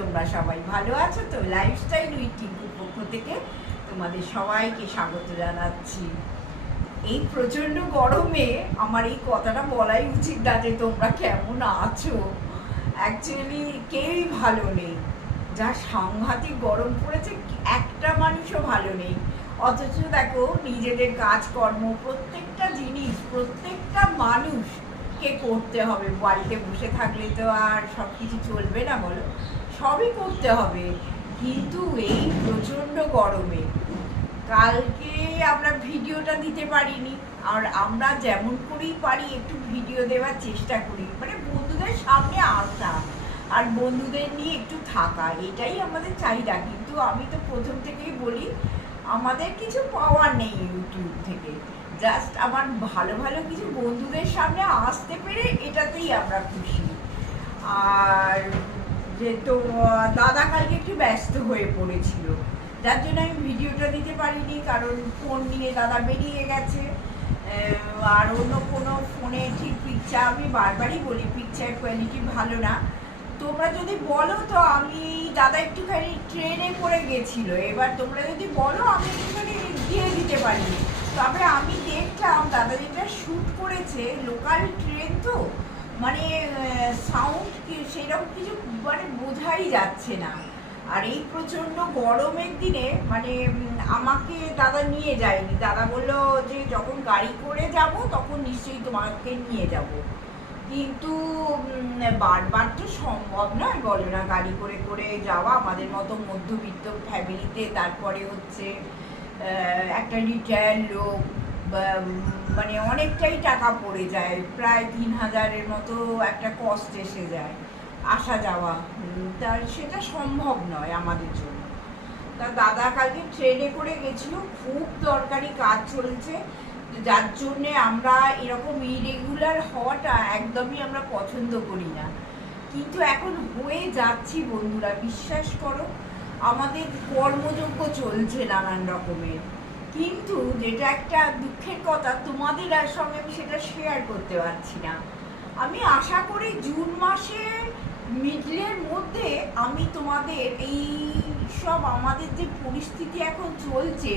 তোমরা সবাই ভালো আছো তো? লাইফস্টাইল উইথ পক্ষ থেকে তোমাদের সবাইকে স্বাগত জানাচ্ছি। এই প্রচণ্ড গরমে আমার এই কথাটা বলাই উচিত না যে তোমরা কেমন আছো। অ্যাকচুয়ালি কেউই ভালো নেই। যা সাংঘাতিক গরম পড়েছে, একটা মানুষও ভালো নেই। অথচ দেখো, নিজেদের কাজকর্ম, প্রত্যেকটা জিনিস, প্রত্যেকটা মানুষ কে করতে হবে। বাড়িতে বসে থাকলে তো আর সব কিছু চলবে না, বলো? সবই করতে হবে। কিন্তু এই প্রচণ্ড গরমে কালকে আমরা ভিডিওটা দিতে পারিনি। আর আমরা যেমন করেই পারি একটু ভিডিও দেওয়ার চেষ্টা করি। মানে বন্ধুদের সামনে আসা আর বন্ধুদের নিয়ে একটু থাকা, এটাই আমাদের চাহিদা। কিন্তু আমি তো প্রথম থেকেই বলি, আমাদের কিছু পাওয়ার নেই ইউটিউব থেকে। জাস্ট আমার ভালো ভালো কিছু বন্ধুদের সামনে আসতে পেরে এটাতেই আমরা খুশি। আর যে তো দাদা কালকে একটু ব্যস্ত হয়ে পড়েছিল। যার জন্য আমি ভিডিওটা দিতে পারিনি, কারণ ফোন নিয়ে দাদা বেরিয়ে গেছে। আর অন্য কোনো ফোনে ঠিক পিকচার আমি বারবারই বলি পিকচার কোয়ালিটি ভালো না। তোমরা যদি বলো তো, আমি, দাদা একটুখানি ট্রেনে করে গেছিল। এবার তোমরা যদি বলো, আমি একটুখানি দিয়ে দিতে পারি তবে আমি দেখলাম, দাদা যেটা শ্যুট করেছে লোকাল ট্রেন তো মানে সাউন্ড সেরকম কিছু মানে বোঝাই যাচ্ছে না। আর এই প্রচণ্ড গরমের দিনে মানে আমাকে দাদা নিয়ে যায়নি। দাদা বলল যে, যখন গাড়ি করে যাব, তখন নিশ্চয়ই তোমাকে নিয়ে যাব। কিন্তু বারবার তো সম্ভব নয় বলো না, গাড়ি করে করে যাওয়া। আমাদের মতো মধ্যবিত্ত ফ্যামিলিতে তারপরে হচ্ছে একটা রিটায়ার লোক মানে অনেকটাই টাকা পড়ে যায়। প্রায় তিন হাজারের মতো একটা কস্ট এসে যায় আসা যাওয়া। উম, তা সেটা সম্ভব নয় আমাদের জন্য। তা দাদা কালকে ট্রেনে করে গেছিল খুব দরকারি কাজ চলছে। যার জন্যে আমরা এরকম ইরেগুলার হওয়াটা একদমই আমরা পছন্দ করি না। কিন্তু এখন হয়ে যাচ্ছি বন্ধুরা বিশ্বাস করো আমাদের কর্মযোগ্য চলছে নানান রকমের। কিন্তু যেটা একটা দুঃখের কথা, তোমাদের সঙ্গে আমি সেটা শেয়ার করতে পারছি না। আমি আশা করি জুন মাসের মিডলের মধ্যে আমি তোমাদের এই সব আমাদের যে পরিস্থিতি এখন চলছে,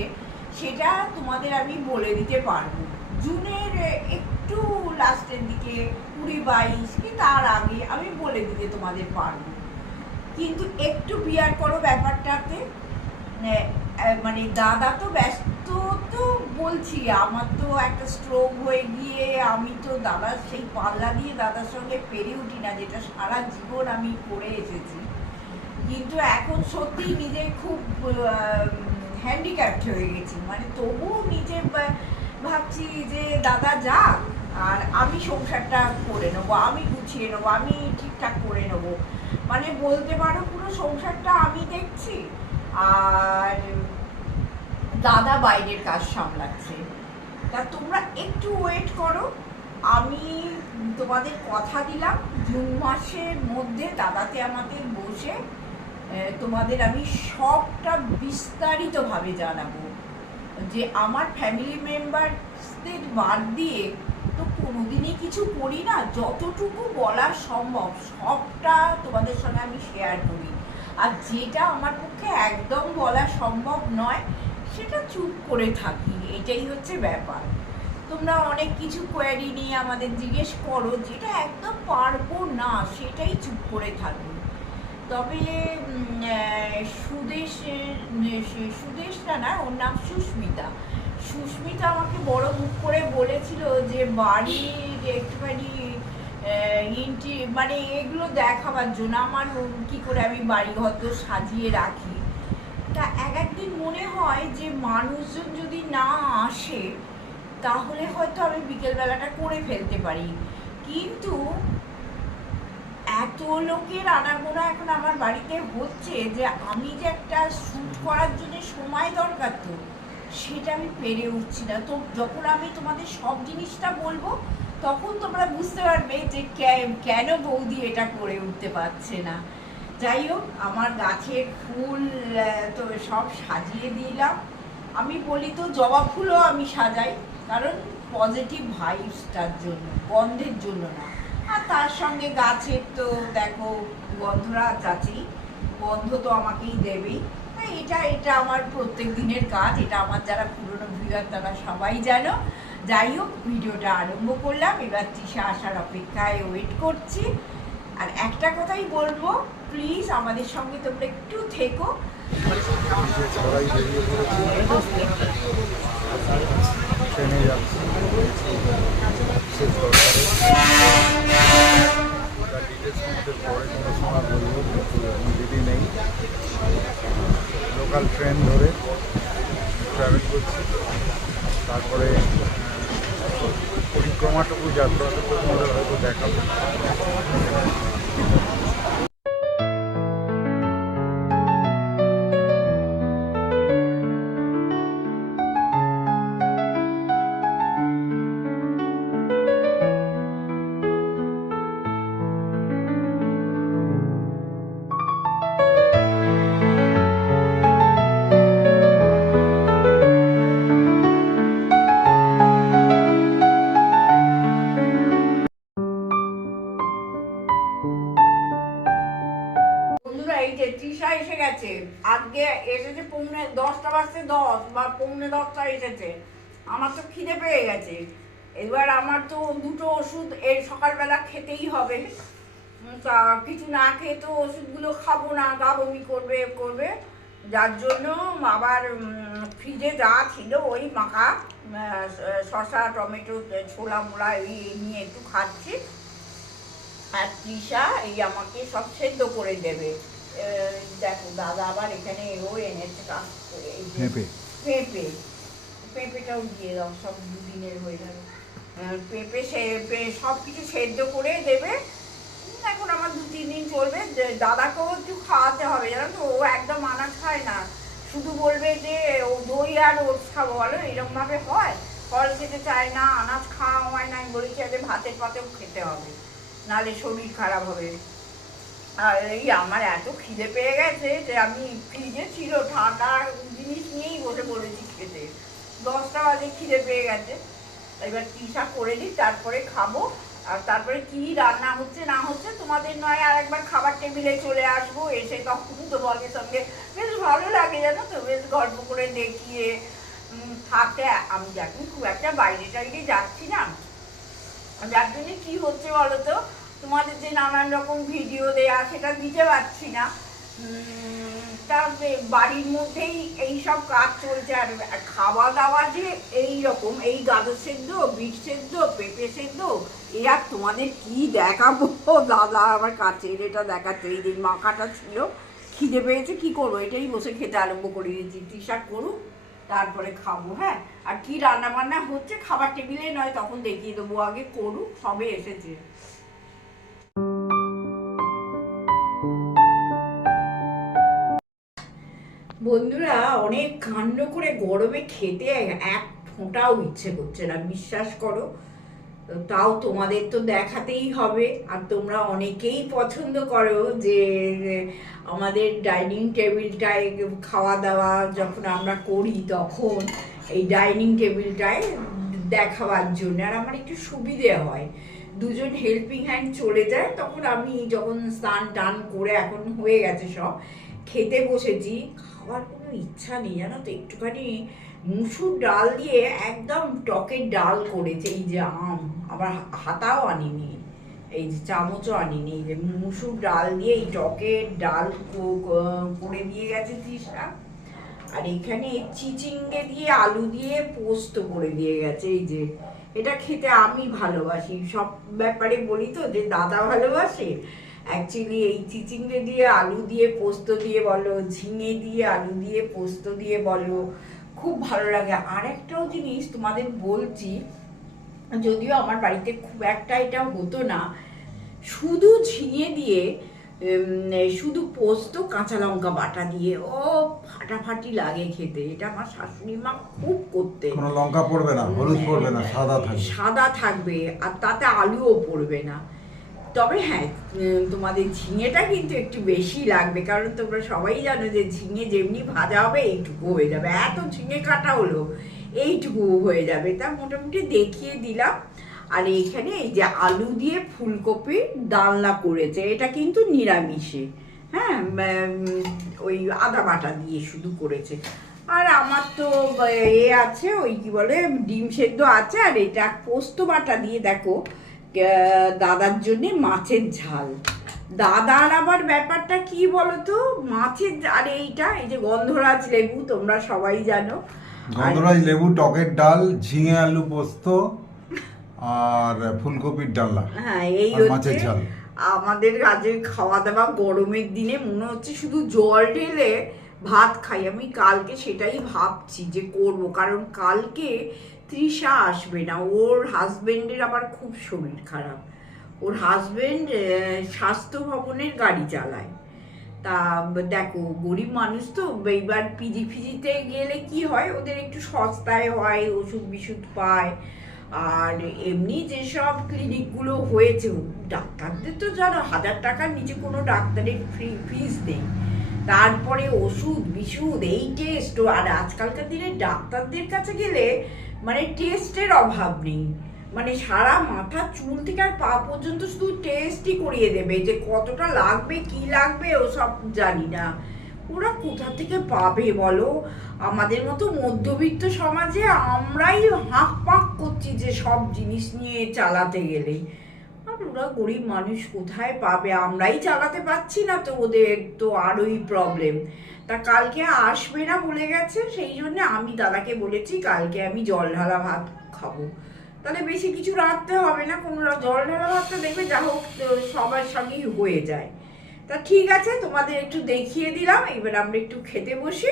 সেটা তোমাদের আমি বলে দিতে পারব। জুনের একটু লাস্টের দিকে, কুড়ি বাইশ কি তার আগে আমি বলে দিতে তোমাদের পারব। কিন্তু একটু বিয়ার করো ব্যাপারটাতে। মানে, দাদা তো ব্যস্ত তো বলছি আমার তো একটা স্ট্রোক হয়ে গিয়ে আমি তো দাদার সেই পাল্লা দিয়ে দাদার সঙ্গে পেরে উঠি না যেটা সারা জীবন আমি করে এসেছি। কিন্তু এখন সত্যি নিজে খুব হ্যান্ডিক্যাপ্ট হয়ে গেছি। মানে তবুও নিজে ভাবছি যে দাদা যাক আর আমি সংসারটা করে নেব আমি গুছিয়ে নেব আমি ঠিকঠাক করে নেব। মানে বলতে পারো পুরো সংসারটা আমি দেখছি। আর দাদা বাইরের কাজ সামলাচ্ছে। তা তোমরা একটু ওয়েট করো। আমি তোমাদের কথা দিলাম। জুন মাসের মধ্যে দাদাতে আমাদের বসে তোমাদের আমি সবটা বিস্তারিতভাবে জানাব। যে আমার ফ্যামিলি মেম্বারসদের বাদ দিয়ে তো কোনোদিনই কিছু করি না। যতটুকু বলা সম্ভব, সবটা তোমাদের সঙ্গে আমি শেয়ার করি। আর যেটা আমার পক্ষে একদম বলা সম্ভব নয় সেটা চুপ করে থাকি। এটাই হচ্ছে ব্যাপার। তোমরা অনেক কিছু কোয়ারি নিয়ে আমাদের জিজ্ঞেস করো যেটা একদম পারব না সেটাই চুপ করে থাকি। তবে আহ, সুদেশ সুদেশটা না ওর নাম সুস্মিতা। সুস্মিতা আমাকে বড় মুখ করে বলেছিল যে বাড়ির একটুখানি ইন্টি মানে এগুলো দেখাবার জন্য আমার কি করে আমি বাড়ি ঘর তো সাজিয়ে রাখি। তা এক একদিন মনে হয় যে মানুষজন যদি না আসে, তাহলে হয়তো আমি বিকেলবেলাটা করে ফেলতে পারি। কিন্তু এত লোকের আনাগোনা এখন আমার বাড়িতে হচ্ছে যে আমি যে একটা শ্যুট করার জন্য সময় দরকার তো, সেটা আমি পেরে উঠছি না। তো যখন আমি তোমাদের সব জিনিসটা বলব তখন তোমরা বুঝতে পারবে যে কেন বৌদি এটা করে উঠতে পারছে না। যাই হোক, আমার গাছের ফুল তো সব সাজিয়ে দিলাম। আমি বলি তো জবা ফুলও আমি সাজাই, কারণ পজিটিভ ভাইবসটার জন্য, গন্ধের জন্য না। আর তার সঙ্গে গাছের তো দেখো গন্ধরাজ আছেই গন্ধ তো আমাকেই দেবেই। এটা এটা আমার প্রত্যেক দিনের কাজ, এটা আমার যারা পুরনো ভিউয়ার তারা সবাই জানো। যাই হোক, ভিডিওটা আরম্ভ করলাম। এবার তৃষা আসার অপেক্ষায় ওয়েট করছি। আর একটা কথাই বলব প্লিজ আমাদের সঙ্গে তোমরা একটু থেকো। লোকাল ট্রেন ধরে ট্রাভেল করছি। তারপরে পরিক্রমাটুকু যাত্রাটুকু তোমাদের হয়তো দেখাবো। এই এসে গেছে। আজকে এসেছে পৌনে দশটা বাজতে দশ বা পৌনে দশটা এসেছে। আমার তো খিদে পেয়ে গেছে। এবার আমার তো দুটো ওষুধ এই সকালবেলা খেতেই হবে। তা কিছু না খেয়ে তো ওষুধগুলো খাব না, গা বমি করবে করবে। যার জন্য আবার ফ্রিজে যা ছিল ওই মাখা শসা, টমেটো, ছোলা, মোলা, এই নিয়ে একটু খাচ্ছি। আর তৃষা এই আমাকে সব সেদ্ধ করে দেবে। দেখো দাদা আবার এখানে ও এনেছে কাজ করে পেঁপে। পেঁপে। পেঁপেটাও দিয়ে দাও সব দুদিনের হয়ে যাবে। পেঁপে সে সব কিছু সেদ্ধ করে দেবে। এখন আমার দু তিন দিন চলবে। দাদাকেও একটু খাওয়াতে হবে জানো তো ও একদম আনাজ খায় না। শুধু বলবে যে ও দই আর ওটস খাব বলো এরকম ভাবে হয়? ফল খেতে চায় না আনাজ খাওয়া হয় না আমি বলেছি ভাতের পাতেও খেতে হবে। নাহলে শরীর খারাপ হবে। আর এই আমার এত খিদে পেয়ে গেছে যে আমি ফ্রিজে ছিল ঠান্ডা জিনিস নিয়েই বসে পড়েছি খেতে। দশটা বাজে খিদে পেয়ে গেছে। এবার করে দিই, তারপরে খাব। আর তারপরে কি রান্না হচ্ছে না হচ্ছে তোমাদের নয়, আর একবার খাবার টেবিলে চলে আসব, এসে তখন তোমাদের সঙ্গে বেশ ভালো লাগে, জানো তো? বেশ গল্প করে দেখিয়ে থাকতে আমি এখন খুব একটা বাইরে টাইরে যাচ্ছি না। যার জন্য কি হচ্ছে বলো তো? তোমাদের যে নানান রকম ভিডিও দেয়া, সেটা দিতে পারছি না। তা বাড়ির মধ্যেই এই সব কাজ চলছে, আর খাওয়া দাওয়া যে এই রকম, এই গাজর সেদ্ধ, বিট সেদ্ধ, পেঁপে সেদ্ধ এ আর তোমাদের কি দেখাবো? দাদা আবার কাছের এটা দেখাচ্ছে। এই যে মাখাটা ছিল, খিদে পেয়েছে, কি করব? এটাই বসে খেতে আরম্ভ করে দিয়েছি। টি শার্ট করুক তারপরে খাব হ্যাঁ? আর কি রান্না বান্না হচ্ছে, খাবার টেবিলে নয়, তখন দেখিয়ে দেবো, আগে করুক, সবে এসেছে। বন্ধুরা, অনেক কাণ্ড করে গরমে খেতে এক ফোঁটাও ইচ্ছে করছে না, বিশ্বাস করো। তাও তোমাদের তো দেখাতেই হবে, আর তোমরা অনেকেই পছন্দ করো যে আমাদের ডাইনিং টেবিলটায় খাওয়া দাওয়া যখন আমরা করি তখন, এই ডাইনিং টেবিলটায় দেখাবার জন্য। আর আমার একটু সুবিধে হয়, দুজন হেল্পিং হ্যান্ড চলে যায়, তখন আমি যখন স্নান টান করে এখন হয়ে গেছে সব, খেতে বসেছি খাওয়ার কোনো ইচ্ছা নেই, জানো তো? একটুখানি মুসুর ডাল দিয়ে একদম টকের ডাল করেছে, এই যে আম। আবার হাতাও আনিনি, এই যে চামচও আনিনি, এই যে মুসুর ডাল দিয়ে এই টকের ডাল করে দিয়ে গেছে তৃষা আর এখানে চিচিঙ্গে দিয়ে আলু দিয়ে পোস্ত করে দিয়ে গেছে, এই যে। এটা খেতে আমি ভালোবাসি। সব ব্যাপারে বলি তো যে দাদা ভালোবাসে? অ্যাকচুয়ালি এই চিচিঙ্গে দিয়ে আলু দিয়ে পোস্ত দিয়ে বলো ঝিঙে দিয়ে আলু দিয়ে পোস্ত দিয়ে বলো খুব ভালো লাগে। আর একটাও জিনিস তোমাদের বলছি যদিও আমার বাড়িতে খুব একটা এটা হতো না শুধু ঝিঙে দিয়ে শুধু পোস্ত কাঁচা লঙ্কা বাটা দিয়ে ও ফাটাফাটি লাগে খেতে। এটা আমার শাশুড়ি মা খুব করতে কোনো লঙ্কা পড়বে না হলুদ পড়বে না সাদা থাকবে। সাদা থাকবে আর তাতে আলুও পড়বে না। তবে হ্যাঁ তোমাদের ঝিঙেটা কিন্তু একটু বেশি লাগবে, কারণ তোমরা সবাই জানো যে ঝিঙে যেমনি ভাজা হবে এইটুকু হয়ে যাবে। এত ঝিঙে কাটা হলো, এইটুকু হয়ে যাবে। তা মোটামুটি দেখিয়ে দিলাম। আর এইখানে এই যে আলু দিয়ে ফুলকপির ডালনা করেছে, এটা কিন্তু নিরামিষে। হ্যাঁ ওই আদা বাটা দিয়ে শুধু করেছে। আর আমার তো, এ আছে, ওই কি বলে, ডিম সেদ্ধ আছে, আর এটা পোস্ত বাটা দিয়ে দেখো দাদার জন্যে মাছের ঝাল। দাদার আবার ব্যাপারটা কি বলতো? মাছের আর এইটা এই যে গন্ধরাজ লেবু তোমরা সবাই জানো। গন্ধরাজ লেবু টকের ডাল ঝিঙে আলু পোস্ত আর ফুলকপির ডালনা হ্যাঁ এই মাছের হচ্ছে ঝাল। আমাদের কাজে খাওয়া দাওয়া গরমের দিনে মনে হচ্ছে শুধু জল ঢেলে ভাত খাই। আমি কালকে সেটাই ভাবছি যে করব কারণ কালকে তৃষা আসবে না। ওর হাজবেন্ডের আবার খুব শরীর খারাপ। ওর হাজবেন্ড স্বাস্থ্য ভবনের গাড়ি চালায়। তা দেখো, গরিব মানুষ তো, এইবার পিজি ফিজিতে গেলে কি হয়? ওদের একটু সস্তায় হয়, ওষুধ বিশুধ পায়। আর এমনি যেসব ক্লিনিকগুলো হয়েছে, ডাক্তারদের তো জানো, হাজার টাকার নিচে কোনো ডাক্তারের ফ্রি ফিজ নেই। তারপরে ওষুধ বিশুধ, এই টেস্ট আর আজকালকার দিনে ডাক্তারদের কাছে গেলে মানে টেস্টের অভাব নেই। মানে সারা মাথা চুল থেকে আর পা পর্যন্ত শুধু টেস্টই করিয়ে দেবে যে কতটা লাগবে, কি লাগবে, ওসব জানি না। ওরা কোথা থেকে পাবে বলো? আমাদের মতো মধ্যবিত্ত সমাজে আমরাই হাঁক পাক করছি যে সব জিনিস নিয়ে চালাতে গেলে। আর ওরা গরিব মানুষ কোথায় পাবে? আমরাই চালাতে পারছি না তো ওদের তো আরোই প্রবলেম তা কালকে আসবে না বলে গেছে, সেই জন্য আমি দাদাকে বলেছি কালকে আমি জল ঢালা ভাত খাব। তাহলে বেশি কিছু রাখতে হবে না, কোনো জল ঢালা ভাতটা দেখবে যা হোক সবার সঙ্গেই হয়ে যায়। তা ঠিক আছে, তোমাদের একটু দেখিয়ে দিলাম, এবার আমরা একটু খেতে বসি।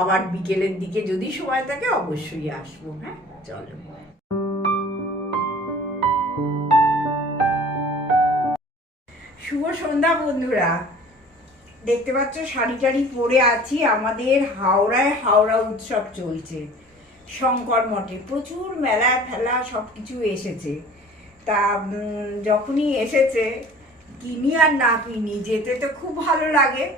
আবার বিকেলের দিকে যদি সময় থাকে অবশ্যই আসব হ্যাঁ? চলো। শুভ সন্ধ্যা বন্ধুরা। দেখতে পাচ্ছ, শাড়ি টাড়ি পরে আছি। আমাদের হাওড়ায় হাওড়া উৎসব চলছে, শঙ্কর মঠে। প্রচুর মেলা ফেলা সব কিছু এসেছে। তা যখনই এসেছে, কিনি আর না কিনি, যেতে তো খুব ভালো লাগে।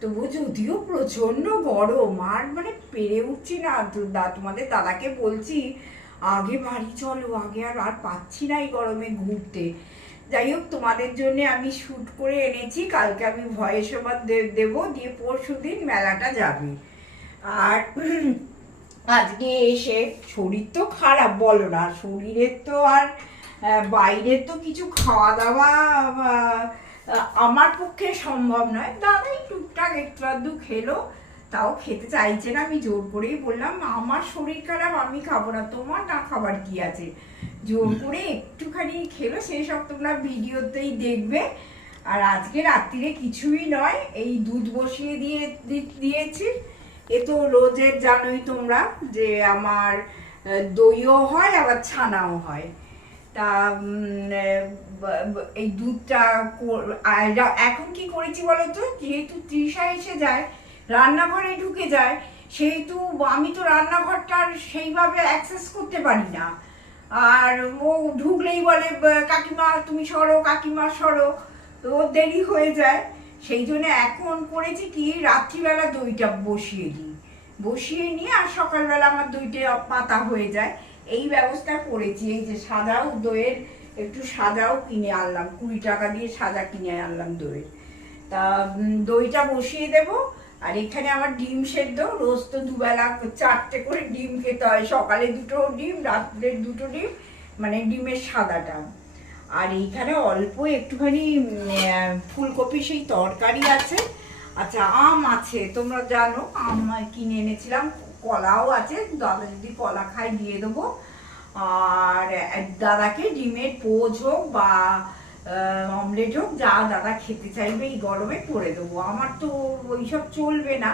তবু যদিও প্রচণ্ড গরম, আর মানে পেরে উঠছি না। দা- তোমাদের দাদাকে বলছি, আগে বাড়ি চলো, আগে আর আর পাচ্ছি না এই গরমে ঘুরতে। যাই হোক, তোমাদের জন্য আমি শ্যুট করে এনেছি। কালকে আমি ভয়েস ওভার দেবো, দিয়ে পরশু দিন মেলাটা যাবে। আর আজকে এসে শরীর তো খারাপ, বলো না। শরীরের তো আর বাইরের তো কিছু খাওয়া দাওয়া আমার পক্ষে সম্ভব নয়। দাদাই টুকটাক একটু আধটু খেলো। তাও খেতে চাইছে না আমি জোর করেই বললাম আমার শরীর খারাপ আমি খাব না তোমার না খাবার কি আছে? জোর করে একটুখানি খেলো সেই সব তোমরা ভিডিওতেই দেখবে। আর আজকে রাত্রিরে কিছুই নয় এই দুধ বসিয়ে দিয়ে দিয়েছি। এ তো রোজের জানোই তোমরা যে আমার দইও হয় আবার ছানাও হয়। তা এই দুধটা এখন কি করেছি বলতো যেহেতু তৃষা এসে যায় রান্নাঘরে ঢুকে যায়, সেহেতু আমি তো রান্নাঘরটার সেইভাবে অ্যাক্সেস করতে পারি না। আর ও ঢুকলেই বলে কাকিমা, তুমি সরো, কাকিমা সরো। তো দেরি হয়ে যায়। সেই জন্য এখন করেছি কি, রাত্রিবেলা দইটা বসিয়ে দিই। বসিয়ে নিয়ে আর সকালবেলা আমার দইটা পাতা হয়ে যায়। এই ব্যবস্থা করেছি। এই যে সাদাও দইয়ের, একটু সাদাও কিনে আনলাম। কুড়ি টাকা দিয়ে সাদা কিনে আনলাম দইয়ের। তা দইটা বসিয়ে দেব। আর এখানে আমার ডিম সেদ্ধ, রোজ তো দুবেলা চারটে করে ডিম খেতে হয়। সকালে দুটো ডিম, রাত্রে দুটো ডিম মানে ডিমের সাদাটা। আর এইখানে অল্প একটুখানি ফুলকপি সেই তরকারি আছে। আচ্ছা আম আছে, তোমরা জানো, আম কিনে এনেছিলাম, কলাও আছে। দাদা যদি কলা খায় দিয়ে দেবো। আর দাদাকে ডিমের পোজ হোক বা অমলেট হোক যা দাদা খেতে চাইবে এই গরমে করে দেবো। আমার তো ওইসব চলবে না।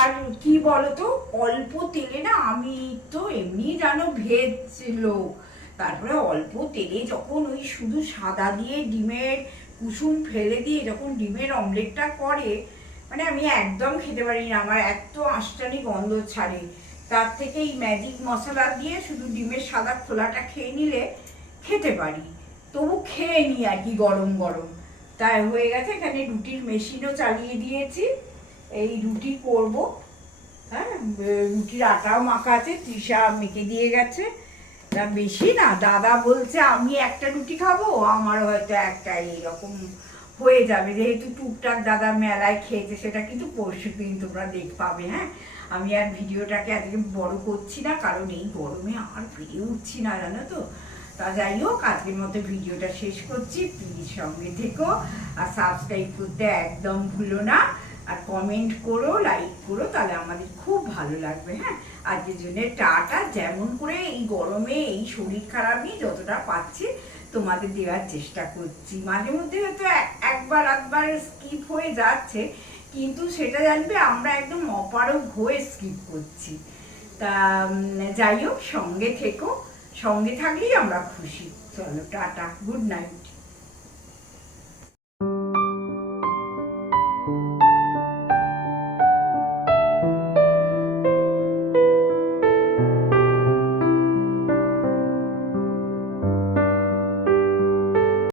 আর কি বলতো অল্প তেলে না আমি তো এমনি জানো ভেজ লোক। তারপরে অল্প তেলে যখন ওই শুধু সাদা দিয়ে ডিমের কুসুম ফেলে দিয়ে যখন ডিমের অমলেটটা করে মানে আমি একদম খেতে পারি না আমার এত আষ্টানি গন্ধ ছাড়ে। তার থেকে এই ম্যাজিক মশলা দিয়ে শুধু ডিমের সাদা খোলাটা খেয়ে নিলে খেতে পারি। তবু খেয়ে নিই আর কি গরম গরম। তাই হয়ে গেছে, এখানে রুটির মেশিনও চালিয়ে দিয়েছি। এই রুটি করব। হ্যাঁ রুটির আটাও মাখা আছে, তৃষা মেখে দিয়ে গেছে। না বেশি না, দাদা বলছে আমি একটা রুটি খাব, আমার হয়তো একটা এইরকম হয়ে যাবে। যেহেতু টুকটাক দাদা মেলায় খেয়েছে, সেটা কিন্তু পরশু দিন তোমরা দেখ পাবে হ্যাঁ। আমি আর ভিডিওটাকে আজকে বড় করছি না, কারণ এই গরমে আর পেরে উঠছি না, জানো তো। তা যাই হোক আজকের মতো ভিডিওটা শেষ করছি। প্লিজ সঙ্গে থেকো আর সাবস্ক্রাইব করতে একদম ভুলো না। আর কমেন্ট করো লাইক করো, তাহলে আমাদের খুব ভালো লাগবে হ্যাঁ? আজকের জন্য টাটা, যেমন করে এই গরমে, এই শরীর খারাপ নিয়ে যতটা পাচ্ছি, তোমাদের দেওয়ার চেষ্টা করছি। মাঝে মধ্যে হয়তো এক- একবার একবার স্কিপ হয়ে যাচ্ছে, কিন্তু সেটা জানবে আমরা একদম অপারগ হয়ে স্কিপ করছি। তা যাই হোক সঙ্গে থেকো। সঙ্গে থাকলেই আমরা খুশি। চলো টাটা গুড নাইট